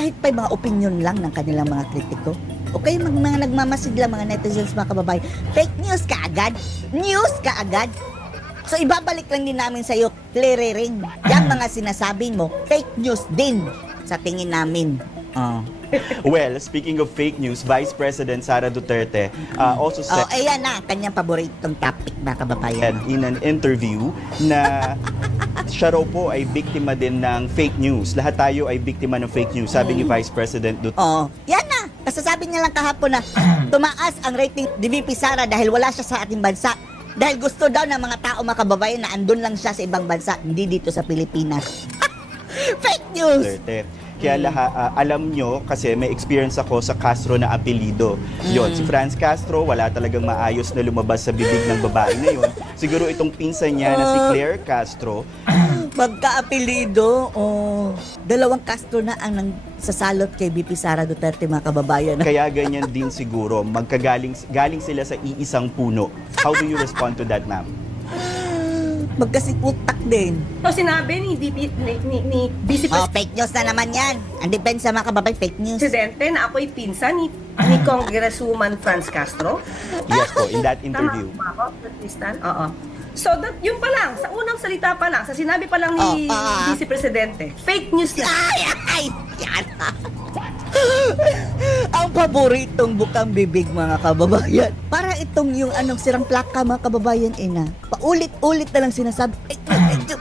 kahit pa mga opinion lang ng kanilang mga kritiko. O kayo mga nagmamasigla, mga netizens, mga kababayan, fake news ka agad? News ka agad? So ibabalik lang din namin sa iyo, clearing. Yang mga sinasabi mo, fake news din sa tingin namin. Well, speaking of fake news, Vice President Sara Duterte also said ayan na, kanyang paboritong topic, mga kababayan. In an interview na siya raw po ay biktima din ng fake news. Lahat tayo ay biktima ng fake news, sabi ni Vice President Duterte. Yan na. Kasasabi niya lang kahapon na tumaas ang rating ni VP Sara dahil wala siya sa ating bansa. Dahil gusto daw ng mga tao, mga kababayan, na andun lang siya sa ibang bansa, hindi dito sa Pilipinas. Fake news! Duterte. Kaya alam nyo, kasi may experience ako sa Castro na apelido. Yon, si Franz Castro, wala talagang maayos na lumabas sa bibig ng babae na yun. Siguro itong pinsan niya na si Claire Castro. Magka-apelido, dalawang Castro na ang sasalot kay VP Sara Duterte, mga kababayan. Kaya ganyan din siguro, galing sila sa iisang puno. How do you respond to that, ma'am? Magkasiputak din. So sinabi ni Vice fake news na naman yan. Ang depensa, mga kababayan, fake news. Presidente na ako'y pinsan ni Congresswoman Franz Castro. Yes po, in that interview. Tama ba ako, Tristan? Oo. So, yun pa lang, sa unang salita pa lang, sa sinabi pa lang ni Vice Presidente, fake news na. Ay, yan. Ang paboritong bukang bibig, mga kababayan. Para itong yung sirang plaka, mga kababayan, paulit-ulit na lang sinasabi,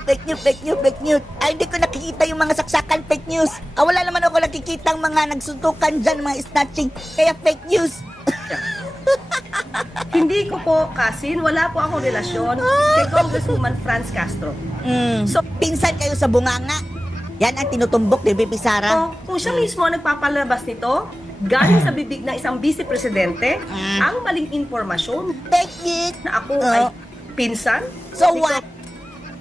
fake news. Ay, hindi ko nakikita yung mga saksakan fake news. Wala naman ako nakikita ang mga nagsuntukan dyan, mga snatching. Kaya fake news. Hindi ko po, Kasin, wala po akong relasyon kay Congresswoman Franz Castro. So, pinsan kayo sa bunganga. Yan ang tinutumbok ni VP Sara. Kung siya mismo nagpapalabas nito, galing sa bibig ng isang vice presidente, ang maling informasyon fake news na ako ay pinsan. So what?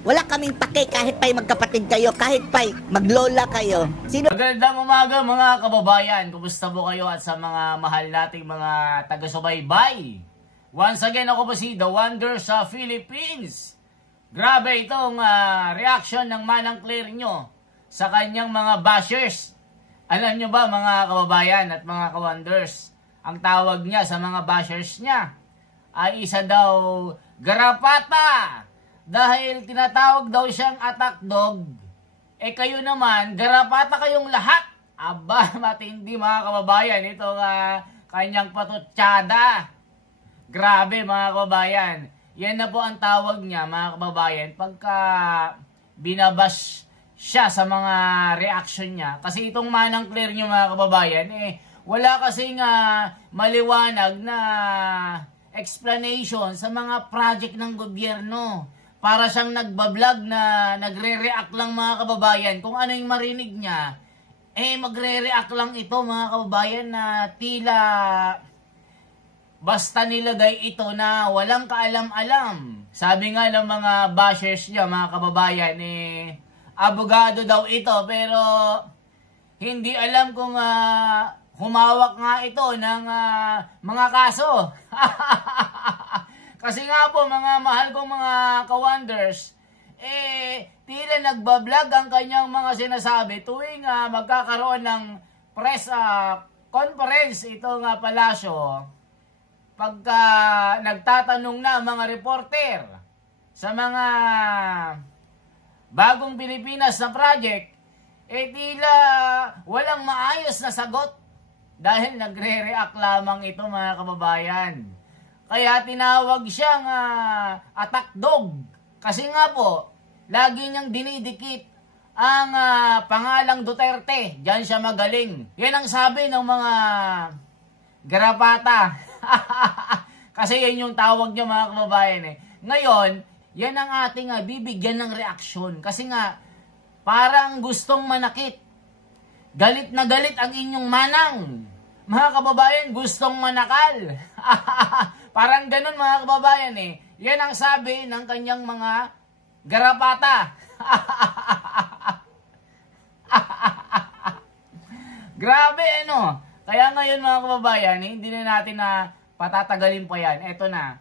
Wala kaming pake kahit pa'y magkapatid kayo, kahit pa'y maglola kayo. Magandang umaga, mga kababayan. Kumusta po kayo at sa mga mahal nating mga taga-subaybay? Once again, ako po si The Wonder sa Philippines. Grabe itong reaction ng Manang Claire nyo sa kanyang mga bashers. Alam nyo ba, mga kababayan at mga ka-wonders, ang tawag niya sa mga bashers niya ay isa daw garapata. Dahil tinatawag daw siyang attack dog. Kayo naman, garapata kayong lahat. Aba, matindi, mga kababayan. Ito kanyang patutsada. Grabe, mga kababayan. Yan na po ang tawag niya, mga kababayan, pagka binabash siya sa mga reaction niya. Kasi itong Manang Claire niyo, mga kababayan, wala kasing maliwanag na explanation sa mga project ng gobyerno. Para siyang nagbablog na nagre-react lang, mga kababayan. Kung ano yung marinig niya, magre-react lang ito, mga kababayan, na tila basta nilagay ito na walang kaalam-alam. Sabi nga ng mga bashers niya, mga kababayan, abogado daw ito, pero hindi alam kung humawak nga ito ng mga kaso. Kasi nga po, mga mahal kong mga ka-wonders, tila nagbablog ang kanyang mga sinasabi tuwing magkakaroon ng press conference itong palasyo. Pagka nagtatanong na mga reporter sa mga bagong Pilipinas na project, tila walang maayos na sagot dahil nagre-react lamang ito, mga kababayan. Kaya tinawag siyang attack dog. Kasi nga po, lagi niyang dinidikit ang pangalang Duterte. Diyan siya magaling. Yan ang sabi ng mga garapata. Kasi yan yung tawag niya, mga kababayan. Ngayon, yan ang ating bibigyan ng reaksyon. Kasi nga, parang gustong manakit. Galit na galit ang inyong manang. Mga kababayan, gustong manakal. Parang ganun, mga kababayan. Yan ang sabi ng kanyang mga garapata. Grabe, Kaya ngayon, mga kababayan, hindi na natin na patatagalin pa yan. Eto na.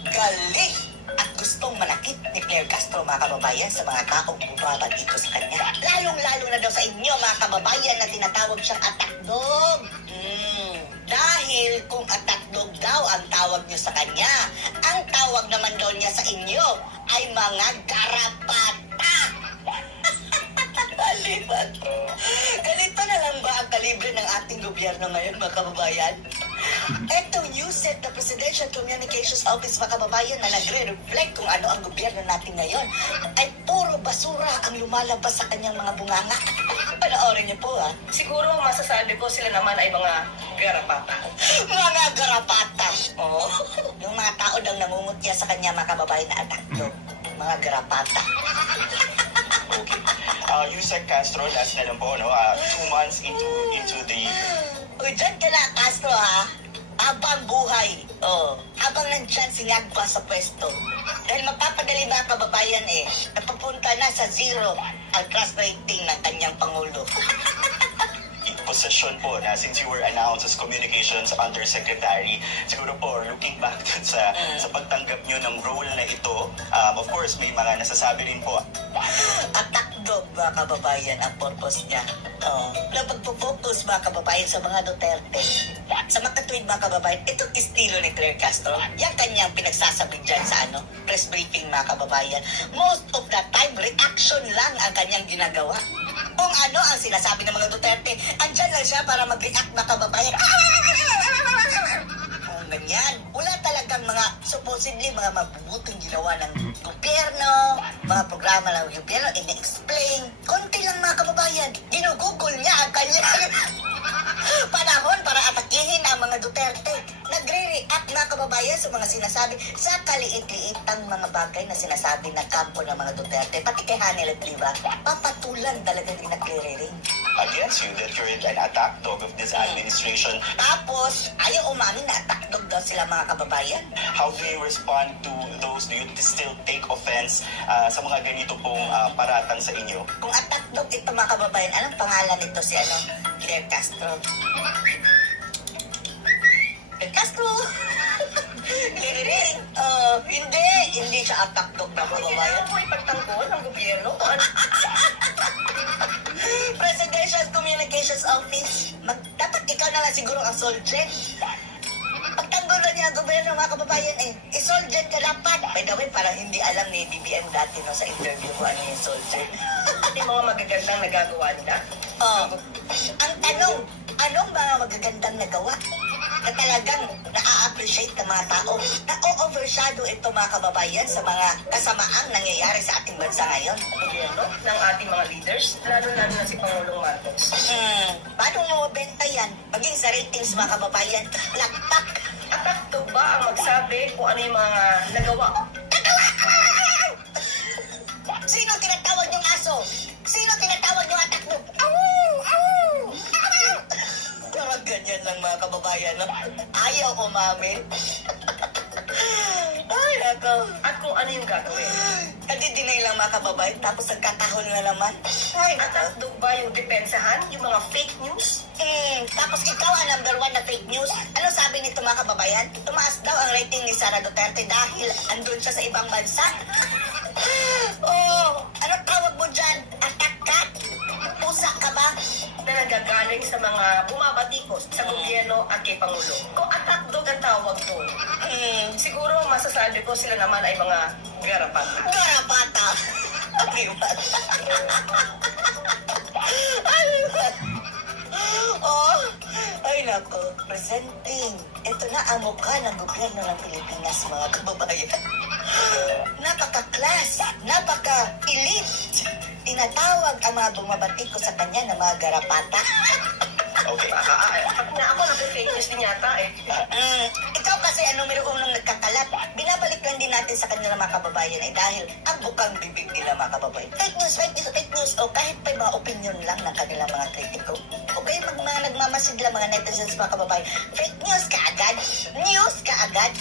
Galit at gustong manakit ni Claire Castro, mga kababayan, sa mga taong bumaba dito sa kanya. Lalong-lalo na daw sa inyo, mga kababayan, na tinatawag siyang attack dog. Dahil kung attack dog daw ang tawag niyo sa kanya, ang tawag naman daw niya sa inyo ay mga garapata. Alibat. Ganito na lang ba ang kalibre ng ating gobyerno ngayon, mga kababayan? Etong USEC na Presidential Communications Office, mga kababayan, na nagre-reflect kung ano ang gobyerno natin ngayon, ay puro basura ang lumalabas sa kanyang mga bunganga. Panoorin niyo po, ha? Siguro masasabi ko sila naman ay mga garapata. Mga garapata. Oh, yung mga tao daw nangungutya sa kanya, mga kababayan, na attack dog. Mga garapata. Okay. Yusek Castro, last na lang po, no? 2 months into the... Uy, dyan ka lang, Castro, ha? Habang buhay. Oh, habang nandyan si Ngagpa sa pwesto. Dahil magpapadali mga kababayan napapunta na sa 0 ang trust rating ng kanyang Pangulo. Position po na since you were announced as Communications Undersecretary, siguro po, looking back dun sa pagtanggap nyo ng role na ito, of course, may mga nasasabi rin po. Attack dog, mga kababayan, ang purpose niya. Na pagpo-focus, mga kababayan, sa mga Duterte. Sa makatwid, mga kababayan, itong estilo ni Claire Castro, yung kanyang pinagsasabi dyan sa press briefing, mga kababayan, most of the time, reaction lang ang kanyang ginagawa. Kung ano ang sinasabi ng mga Duterte, andyan lang siya para mag-react, mga kababayan. Ganyan. Wala talagang mga supposedly mga mabubuting ginawa ng gobyerno, mga programa ng gobyerno, in-explain. Konti lang, mga kababayan. Ginugugol niya ang kanyang panahon para atakihin ang mga Duterte. Nagre-react, mga kababayan, sa mga sinasabi, sa kaliit-liitang mga bagay na sinasabi ng kampo ng mga Duterte. Pati kay Hanel at Liva, papatulan talaga din nagre-ring Against you that you're an attack dog of this administration. Tapos, ayaw umamin na attack dog daw sila, mga kababayan. How do you respond to those? Do you still take offense sa mga ganito pong paratang sa inyo? Kung attack dog ito, mga kababayan, anong pangalan nito si Claire Castro? Claire Castro! Liring! Hindi siya attack dog, mga kababayan. Kailangan mo ipagtanggol ng gobyerno. Presidential Communications Office. Dapat ikaw na lang siguro ang soldier. Pagtanggol na niya ang gobyerno, mga kababayan, isoldier ka dapat. By the way, parang hindi alam ni BBM dati sa interview ko ano yung soldier. Yung mga magagandang nagagawa nila. Ang tanong, anong mga magagandang nagawa na talagang na-appreciate ng mga tao? Na-overshadow ito, mga kababayan, sa mga kasamaang nangyayari sa ating bansa ngayon. Gobyerno ng ating mga leaders, lalo-lalo na si Pangulong Marcos. Paano mo mabenta yan? Maging sa ratings, mga kababayan, lagpak. Attack dog ba ang magsabi kung ano yung mga nagawa? Sino tinatawag yung aso? Sino tinatawag yung attack dog? Parang ganyan lang, mga kababayan. Ayaw umamin. Ay, nako. At kung ano yung gagawin? Nadi-deny lang, mga kababayan, tapos nagkakahon na naman. Ay, Attack dog ba yung depensahan? Yung mga fake news? Tapos ikaw ang number 1 na fake news. Ano sabi nito, mga kababayan? Tumaas daw ang rating ni Sara Duterte dahil andun siya sa ibang bansa. Ano tawag mo dyan? Attack ka? Pusa ka ba? Na nagagaling sa mga bumabatikos sa gobyerno at kay Pangulo. Kung attack dog ang tawag ko, siguro masasabi ko sila naman ay mga garapata. Garapata. Alibat. Alibat. Ay nako, presenting. Ito na ang mukha ng gobyerno ng Pilipinas, mga kababayan. Napaka-class, napaka-elite. Tinatawag ang mga bumabatiko sa kanya ng mga garapata. Okay. Pag na ako, nag-fake news din yata Ikaw kasi ang numero 1 nung nagkakalat. Binabalik lang din natin sa kanila, mga kababayan, dahil ang bukang bibig nila, mga kababayan. Fake news, fake news, fake news. O kahit pa mga opinion lang ng kanilang mga kritiko. O kaya mga nagmamasigla, mga netizens, mga kababayan. Fake news ka agad. News ka agad.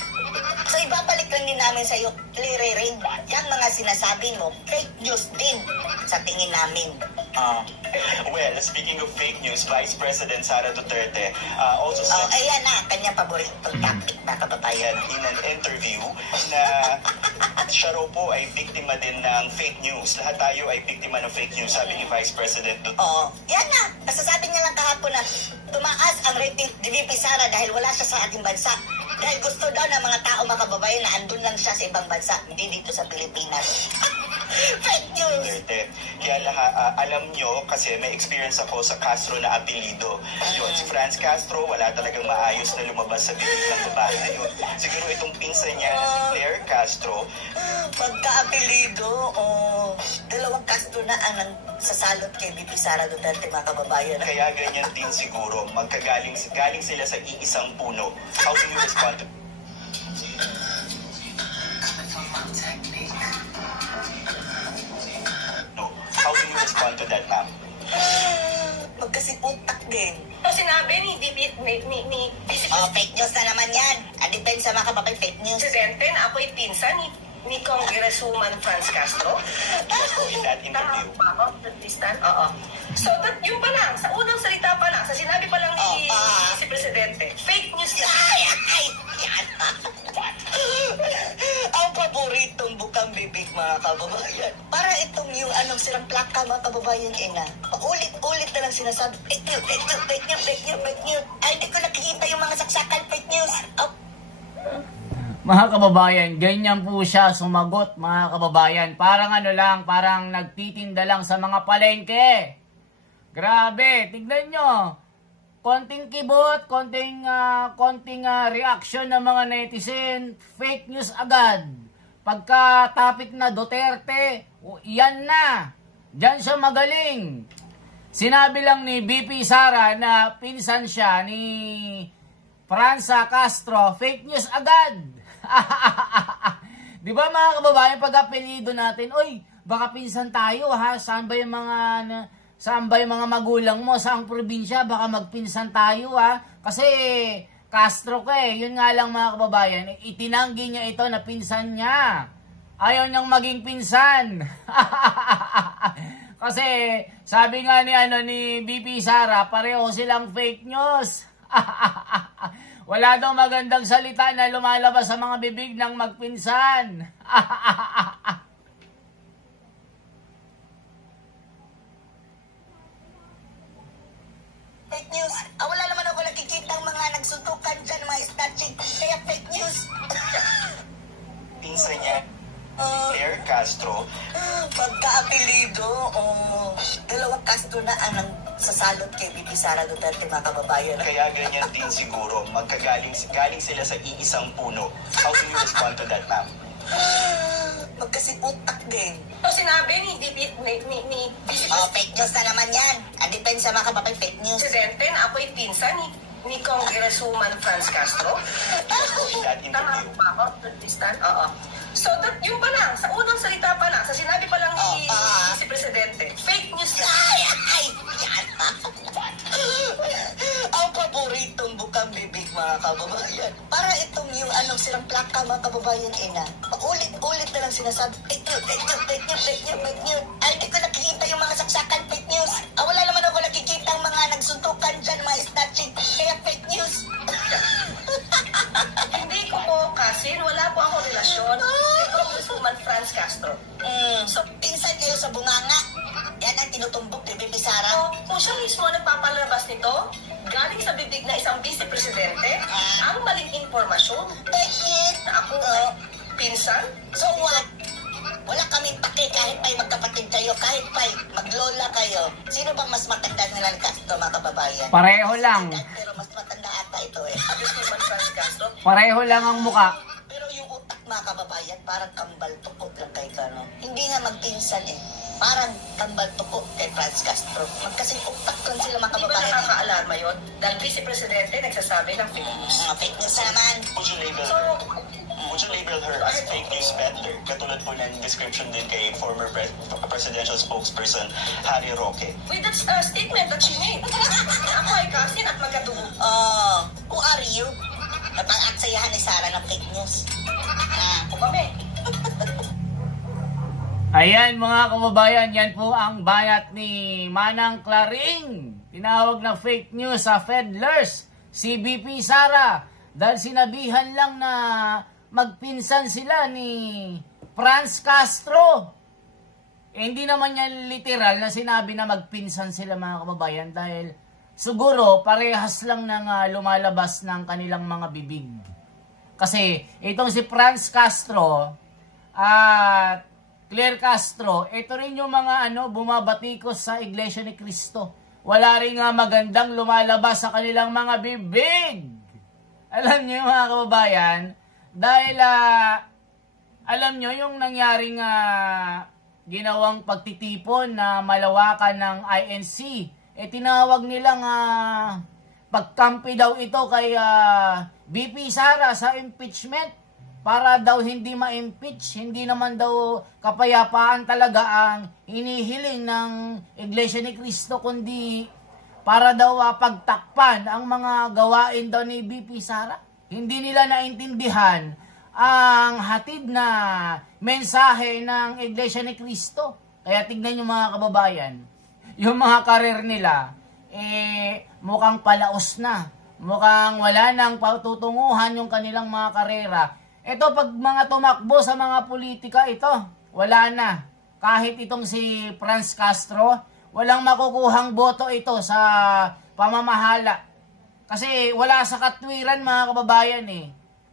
So ibabalik lang din namin sa iyo, Liriring, yung mga sinasabi mo, fake news din sa tingin namin. Well, speaking of fake news, Vice President Sara Duterte also Oh, said ayan na, kanyang paboritong topic na kababayan. in an interview na siya raw po ay biktima din ng fake news. Lahat tayo ay biktima ng fake news, sabi ni Vice President Duterte. Oo, yan na. Nasasabi niya lang kahapon na tumaas ang rating ni VP Sara dahil wala siya sa ating bansa. Dahil gusto daw ng mga tao, mga kababayan, na andun lang siya sa ibang bansa, hindi dito sa Pilipinas. Fake news! Duterte. Kaya alam nyo, kasi may experience ako sa Castro na apelido. Yun, si Franz Castro, wala talagang maayos na lumabas sa bibig ng babae na yun. Siguro itong pinsan niya na si Claire Castro, Pagka-apelido, dalawang Castro na ang sasalot kay VP Sara Duterte, mga kababayan. kaya ganyan din siguro. Galing sila sa iisang puno. How do you respond to No. How do you respond to that, ma'am? Magkasipuntak din. So, sinabi ni Vice Fake news na naman yan. Ang depensa, mga kababayan, fake news. Presidente na ako'y pinsan ni Congresswoman Franz Castro. In that interview. Tama ba ako? Tristan? Oo. So, yun pa lang, sa unang salita pa lang, sa sinabi pa lang ni Vice Presidente, fake news na. Ay, yan. Ang paboritong bukang bibig, mga kababayan. Para itong yung sirang plaka, mga kababayan, ina. Paulit-ulit na lang sinasabi, fake news, fake news, fake news, fake news, fake news. Ay, hindi ko nakikita yung mga saksakan fake news. Mga kababayan, ganyan po siya sumagot, mga kababayan. Parang parang nagtitinda lang sa mga palengke. Grabe, tignan nyo. Konting kibot, konting reaction ng mga netizen, fake news agad. Pagka topic na Duterte, yan na. Diyan siya magaling. Sinabi lang ni BP Sara na pinsan siya ni Franza Castro, fake news agad. Di ba mga kababayan, pag apelido natin, oy, baka pinsan tayo ha, saan ba yung mga magulang mo, saang probinsya, baka magpinsan tayo ha, kasi Castro ka eh. Yun nga lang mga kababayan, itinanggi niya ito na pinsan niya, ayaw niyang maging pinsan. Kasi sabi nga ni BP Sara, pareho silang fake news. Wala daw magandang salita na lumalabas sa mga bibig ng magpinsan. Fake news. Wala naman ako nakikita ang mga nagsuntukan dyan, mga snatching. Kaya fake news. Pinsan niya, Claire Castro, Pagka-apelido, dalawang Castro na ang sasalot kay VP Sara Duterte, mga kababayan. kaya ganyan din siguro. Galing sila sa iisang puno. How do you respond to that, ma'am? Magkasipuntak din. So, sinabi ni Vice Fake news na naman yan. Ang depensa, mga kababayan, fake news. Presidente na ako'y pinsan ni Congresswoman Franz Castro. In that Tama interview. ba ako? Tristan? Oo. So, yun pa lang, sa unang salita pa lang, sa sinabi pa lang ni Vice Presidente, fake news na. Ay, yan. Ang paboritong bukang bibig, mga kababayan. Para itong yung sirang plaka, mga kababayan, ina. Paulit-ulit na lang sinasabi, fake news, fake news, fake news, fake news, fake news. Ay, hindi ko nakikita yung mga saksakan fake news. Wala naman ako nakikita ang mga nagsuntukan dyan, mga snatching. Kaya fake news. Hindi ko po, Kasin, wala po ako relasyon ni Congresswoman Franz Castro. So, pinsan kayo sa bunganga. Yan ang tinutumbok ni VP Sara. Kung siya mismo ang nagpapalabas nito, galing sa bibig na isang vice-presidente, ang maling impormasyon Fake news. na ako ay pinsan. So what? Wala kaming pake kahit pa'y magkapatid kayo, kahit pa'y maglola kayo. Sino bang mas matanda nila ni Castro, mga kababayan? Pareho lang. Pero mas matanda ata ito eh. Congresswoman Franz Castro. Pareho lang ang muka. Pero yung utak, mga kababayan, parang kambal tukot lang kay Kano. Hindi nga magpinsan eh. Parang kambal tukot kay Franz Castro. Magkasing utak lang sila, mga Di ba kababayan. nakaka-alarma yun? Dahil vice-presidente nagsasabi ng fake news. Mga fake news na naman. Would you label her as fake news peddler? Katulad po ng description din kay former presidential spokesperson Harry Roque. With that statement that she made, na ako ay Kasin at magkatubo. Who are you? Napang-aksayahan ni Sara ng fake news. Ako kami. Ayan mga kababayan, yan po ang bayat ni Manang Claring. Tinawag na fake news sa Fedlers, si BP Sara. Dahil sinabihan lang na magpinsan sila ni Franz Castro. Hindi naman yan literal na sinabi na magpinsan sila mga kababayan. Dahil siguro parehas lang ng lumalabas ng kanilang mga bibig. Kasi itong si Franz Castro at Claire Castro, ito rin yung mga bumabatikos sa Iglesia ni Cristo. Wala rin nga magandang lumalabas sa kanilang mga bibig. Alam nyo mga kababayan, dahil alam nyo yung nangyaring ginawang pagtitipon na malawakan ng INC, tinawag nilang pagkampi daw ito kay BP Sara sa impeachment. Para daw hindi ma-impeach, hindi naman daw kapayapaan talaga ang hinihiling ng Iglesia ni Cristo, kundi para daw pagtakpan ang mga gawain daw ni BP Sara. Hindi nila naintindihan ang hatid na mensahe ng Iglesia ni Cristo. Kaya tignan nyo mga kababayan, yung mga karir nila, mukhang palaos na. Mukhang wala nang patutunguhan yung kanilang mga karera. Ito, pag mga tumakbo sa mga politika, ito, wala na. Kahit itong si Franz Castro, walang makukuhang boto ito sa pamamahala. Kasi wala sa katwiran mga kababayan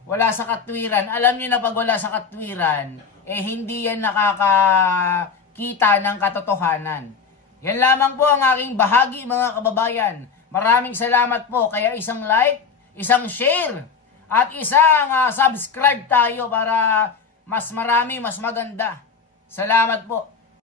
Wala sa katwiran. Alam niyo na pag wala sa katwiran, hindi yan nakakakita ng katotohanan. Yan lamang po ang aking bahagi mga kababayan. Maraming salamat po. Kaya isang like, isang share, at isang subscribe tayo para mas marami, mas maganda. Salamat po.